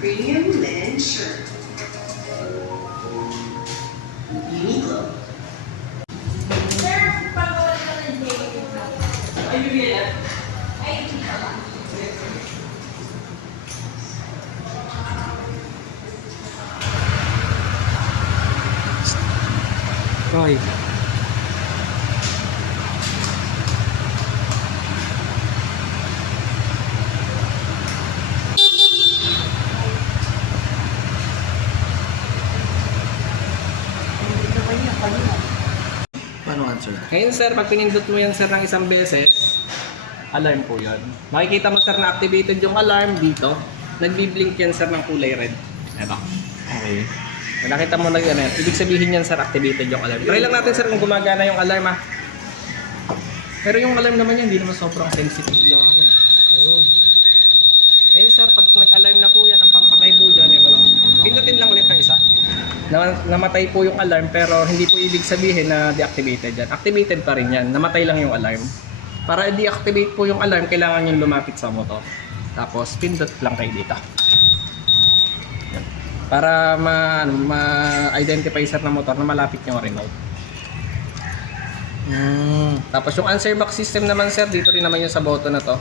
Premium linen shirt. Uniqlo. Sir, pagawa ka ng day. Ay, bibigyan yan. Ay, hindi ka ba? Roy. Paano answer? Ngayon sir, pag pinindot mo yan sir ng isang beses, alarm po yun. Makikita mo sir na activated yung alarm dito. Nagbi-blink yan sir ng kulay red. Eto. Okay. Kung nakita mo na yan, ibig sabihin yan sir, activated yung alarm. Try lang natin sir kung gumagana yung alarm ha. Pero yung alarm naman yan, hindi naman sobrang sensitive lang. Ayun. Ngayon sir, pag nag-alarm na po yan, ang pampatay po dyan, ito lang. Pindutin lang ulit ng isa. Namatay po yung alarm pero hindi po ibig sabihin na deactivated yan. Activated pa rin yan. Namatay lang yung alarm. Para i-deactivate po yung alarm, kailangan yung lumapit sa motor. Tapos pindot lang kayo dito. Para ma-identify sir ng motor na malapit yung remote. Tapos yung answer box system naman sir, dito rin naman yung sa button na to.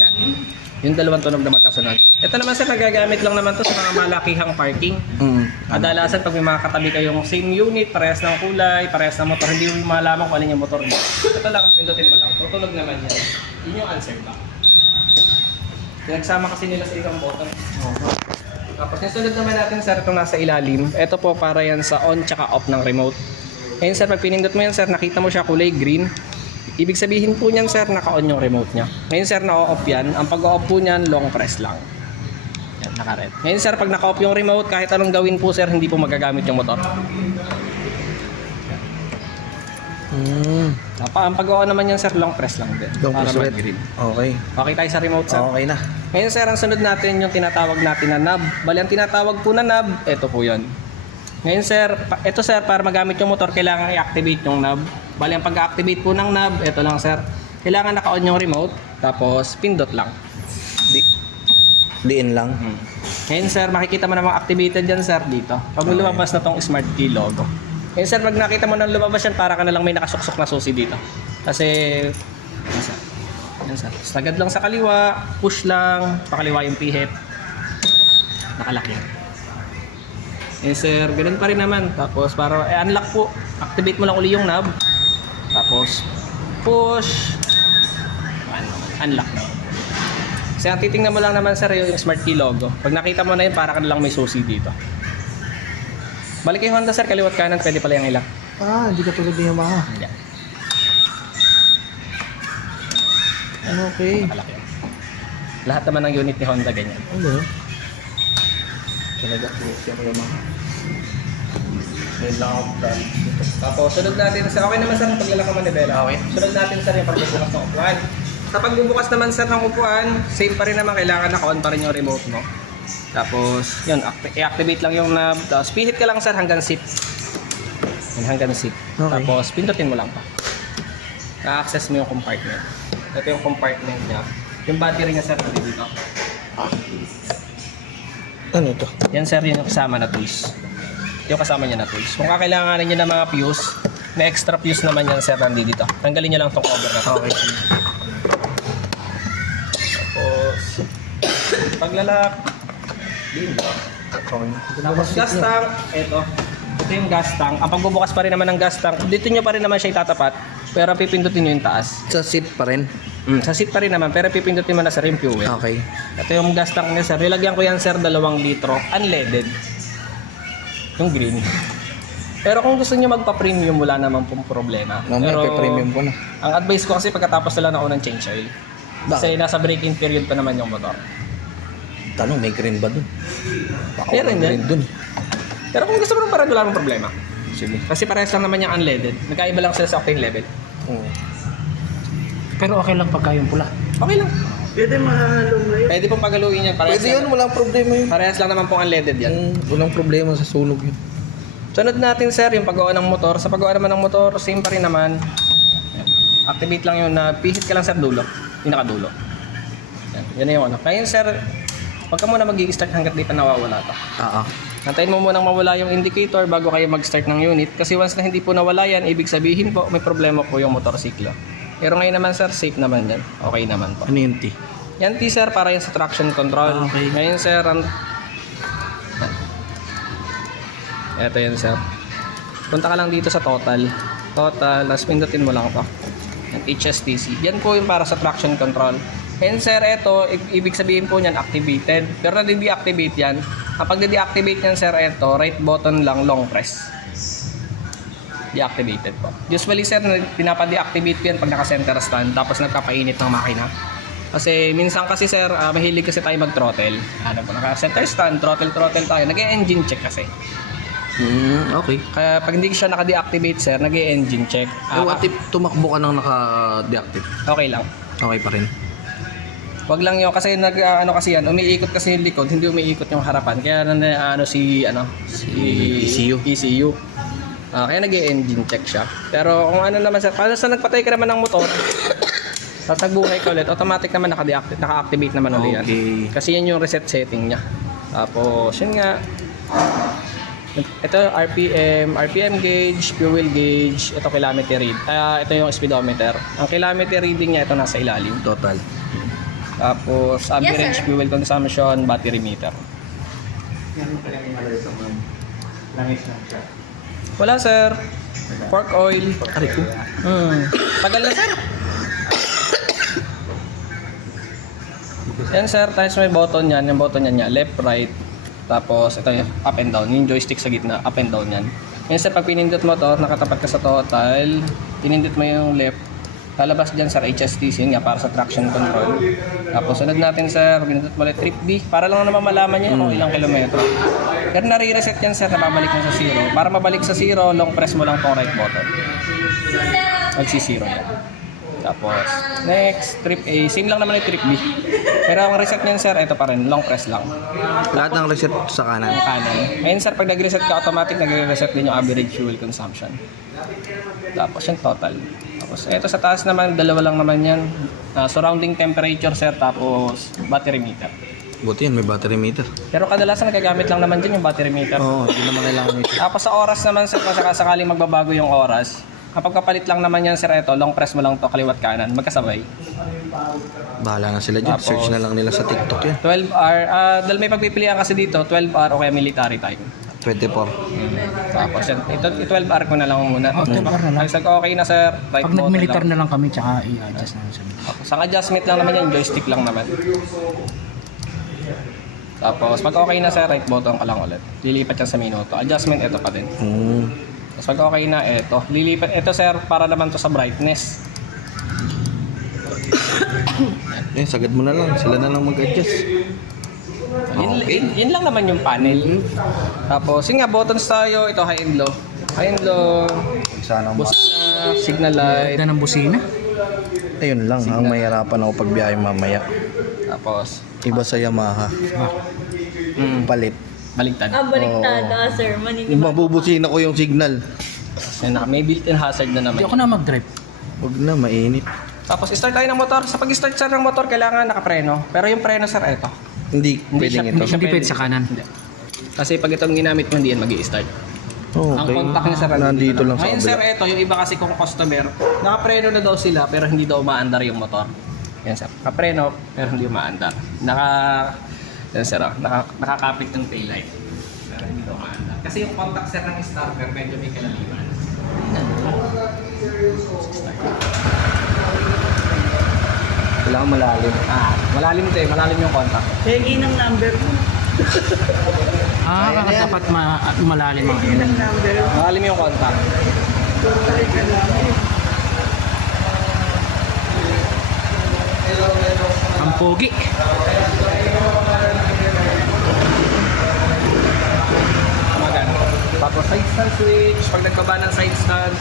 Yan. Yung dalawang tunog na magkasunod. Ito naman sir, nagagamit lang naman to sa mga malakihang parking. Kadalasan pag may mga katabi kayong same unit, parehas ng kulay, parehas ng motor, hindi mo malaman kung alin yung motor mo. Ito lang, pindutin mo lang. Tutunog naman yan. Yun yung answer box. Pinagsama kasi nila sa isang button. Tapos yung sunod naman natin sir, itong nasa ilalim. Ito po para yan sa on tsaka off ng remote. Ngayon sir, pag pinindot mo yan sir, nakita mo siya kulay green. Ibig sabihin po niyan sir, naka-on yung remote niya. Ngayon sir, naka-off yan. Ang pag-off po niyan, long press lang. Yan, naka-red. Ngayon sir, pag naka-off yung remote, kahit anong gawin po sir, hindi po magagamit yung motor. Ang pag-on naman yan sir, long press lang din. Long para press ulit. mag-green. Okay. Okay tayo sa remote sir. Okay na. Ngayon sir, ang sunod natin yung tinatawag natin na knob. Bali, ang tinatawag po na knob, ito po yun. Ngayon sir, ito sir, para magamit yung motor, kailangan i-activate yung knob. Bali, ang pag-activate po ng knob, ito lang sir. Kailangan naka-on yung remote, tapos pindot lang. Diin lang. Ngayon sir, makikita mo namang activated yan sir dito. Pag lumabas na tong smart key logo. Ngayon sir, pag nakita mo nang lumabas yan, para ka na lang may nakasuksok na susi dito. Kasi, yan sir. Sagad lang sa kaliwa, push lang, pakaliwa yung pihit. Nakalaki yan. Yes sir, ganun pa rin naman. Tapos para unlock po, activate mo lang uli yung knob. Tapos push, unlock na. Kasi ang titingnan mo lang naman sir yung smart key logo. Pag nakita mo na yun, para ka na lang may susi dito. Balik kay Honda sir, kaliwat kanan, pwede pala yung ilang. Hindi ka tulad ng Yamaha. Yeah. Okay. Nakalaki yan. Lahat naman ng unit ni Honda ganyan. Ano? Talaga po siya ko Yamaha. Yun lang ako brand. Tapos sunod natin sa okay naman sir yung paglalaka manibela. Okay. Sunod natin sir yung pagbubukas ng upuan. Sa pagbubukas naman sir ng upuan, same pa rin naman, kailangan naka-on pa rin yung remote mo. Tapos yun, i-activate lang yung knob. Tapos pihit ka lang sir hanggang seat. Yan, hanggang seat. Okay. Tapos pindutin mo lang pa. Na-access mo yung compartment. Ito yung compartment niya. Yung battery niya sir dito. Ano to? Yan sir yung kasama na tools. Yung kasama niya na tools. Kung kakailanganin niya ng mga fuse, may extra fuse naman yan sir nandito. Tanggalin niyo lang tong cover na to. Okay. Tapos paglalak, Okay. tapos gas tank, ito yung gas tank. Ang pagbubukas pa rin naman ng gas tank, dito nyo pa rin naman siya itatapat, pero pipindutin nyo yung taas. Sa seat pa rin? Sa seat pa rin naman, pero pipindutin mo na sa rim fuel. Okay. Ito yung gas tank niya sir. Nilagyan ko yan sir 2 litro, unleaded. Yung green. Pero kung gusto niyo magpa-premium, wala naman pong problema. Mamaya Pero premium po na. ang advice ko kasi pagkatapos nila na unang change oil. Kasi nasa break-in period pa naman yung motor. Tanong, may green ba dun? Baka Meron walang yan. green dun. Pero kung gusto mo ng parang wala namang problema. Sige. Kasi parehas lang naman yung unleaded. Nagkaiba lang sila sa octane level. Pero okay lang pagka yung pula. Okay lang. Pwede mahalo ngayon. Pwede pong pagaluin yan. Parehas Pwede yun, lang, walang problema yun. parehas lang naman pong unleaded yan. Walang problema sa sunog yun. Sunod natin sir, yung paggawa ng motor. Sa paggawa naman ng motor, same pa rin naman. Activate lang yun na pihit ka lang sa dulo. Pinakadulo. Yan yung ano. Ngayon sir, huwag ka muna mag-i-start hanggat di pa nawawala to. Oo. Antayin mo munang mawala yung indicator bago kayo mag-start ng unit. Kasi once na hindi po nawala yan, ibig sabihin po may problema po yung motorsiklo. Pero ngayon naman sir, safe naman yan. Okay naman po. Ano yung T? Yan T sir, para yan sa traction control. Okay. Ngayon sir, eto yan sir. Punta ka lang dito sa total. Total, tapos pindutin mo lang to. Yan, HSTC. Yan po yung para sa traction control. And sir, ito, ibig sabihin po niyan activated. Pero nadi-deactivate yan. Kapag nadi-deactivate yan sir, ito, right button lang, long press. Deactivated po. Usually sir, pinapa-deactivate ko yan pag naka-center stand, tapos nagpapainit ng makina. Kasi minsan kasi sir, mahilig kasi tayo mag-throttle. Ano po, naka-center stand, throttle tayo. Nag-engine check kasi. Okay. Kaya pag hindi siya naka-deactivate sir, nag-engine check. What if tumakbo ka nang naka-deactive? Okay lang. Okay pa rin. Wag lang yun kasi ano kasi yan, umiikot kasi yung likod, hindi umiikot yung harapan. Kaya si ECU. Kaya nag-engine check siya. Pero kung ano naman sir, para sa nagpatay ka naman ng motor, tapos nagbuhay ka ulit, automatic naman naka-activate naman ulit yan. Okay. Kasi yan yung reset setting niya. Tapos yun nga, ito RPM gauge, fuel gauge, ito kilometer read. Ito yung speedometer. Ang kilometer reading niya, ito nasa ilalim. Total. Tapos average sir. fuel consumption, battery meter. Wala sir. Fork oil. Aray ko. Tagal na sir. Yan sir, tapos may button yan. Yung button yan niya, left, right. Tapos ito yung up and down. Yung joystick sa gitna, up and down yan. Yan sir, pag pinindot mo to, nakatapat ka sa total. Pinindot mo yung left. Lalabas dyan sir, HSTC yun nga para sa traction control. Tapos sunod natin sir, pinindot mo ulit trip B. Para lang naman malaman niya kung ilang kilometro. Pero nare-reset yan sir, nababalik mo sa zero. Para mabalik sa zero, long press mo lang tong right button. Magsi-zero yan. Tapos, next, trip A. Same lang naman yung trip B. Pero ang reset niyan sir, ito pa rin, long press lang. Lahat ng reset sa kanan. Kanan. Ngayon sir, pag nag-reset ka, automatic nag-reset din yung average fuel consumption. Tapos yung total. Tapos ito sa taas naman, dalawa lang naman yan. Surrounding temperature sir, tapos battery meter. Buti yan, may battery meter. Pero kadalasan nagagamit lang naman dyan yung battery meter. Oo, hindi naman kailangan ito. Tapos sa oras naman sir, kung sakaling magbabago yung oras, kapag kapalit lang naman yan sir, ito, long press mo lang to kaliwat kanan, magkasabay. Bahala na sila dyan. Tapos, Search na lang nila sa TikTok yan. 12 hour, dahil may pagpipilian kasi dito, 12 hour o kaya military time. 24. Tapos yan, ito 12 hour ko na lang muna. 12 hour na lang. Ay, okay na sir. Right Pag button nag-militar lang. na lang kami, tsaka i-adjust na lang sa Tapos ang adjustment lang naman yan, joystick lang naman. Tapos pag okay na sir, right button ka lang ulit. Lilipat yan sa minuto. Adjustment, ito pa din. Tapos pag okay na, ito. Lilipat, ito sir, para naman to sa brightness. Sagad mo na lang. Sila na lang mag-adjust. Yun lang naman yung panel. Tapos yun nga, buttons tayo. Ito high and low. High and low. Sana Busina, signal light. Ganda ng busina. Ayun lang, ang mahirapan ako pagbiyahe mamaya. Tapos, Iba sa Yamaha. Palit. baligtad. Baliktad, sir. Maniniwala. Mabubusina ko yung signal. Yan, may built-in hazard na naman. Hindi ako na mag-drive. Huwag na, mainit. Tapos start tayo ng motor. Sa pag-start sir ng motor, kailangan nakapreno. Pero yung preno sir, ito. Hindi pwedeng ito. Hindi pwede sa kanan. Hindi. Kasi pag itong ginamit mo, hindi yan mag-i-start. Ang contact niya sir, nandito lang sa ngayon sir, kabila. ito, yung iba kasi kung customer, nakapreno na daw sila, pero hindi daw umaandar yung motor. Yan sir, nakapreno, pero hindi umaandar. Yan sir, nakakapit ng taillight. Pero hindi daw umaandar. Kasi yung contact sir ng starter, medyo may kalaliman. Kailangan malalim. Malalim ito eh, malalim yung contact. Pegi ng number mo. Dapat malalim ang Pegi ng number mo. Malalim yung contact. Balik ka namin. Ang pogi. Magano. Tapos side stand switch, pag nagbaba ng side stand,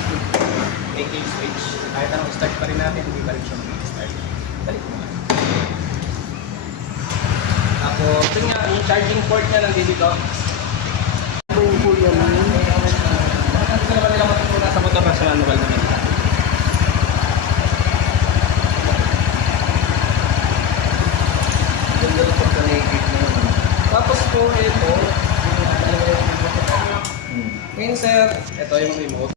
may kill switch. Kahit anong start pa rin natin, hindi pa rin siya mag-start. Balik mo lang. Tapos, yun nga, yung charging port niya nandito dito. Ito naman nila matutuna sa motor na sa manual na nila. Ngayon sir, ito yung remote.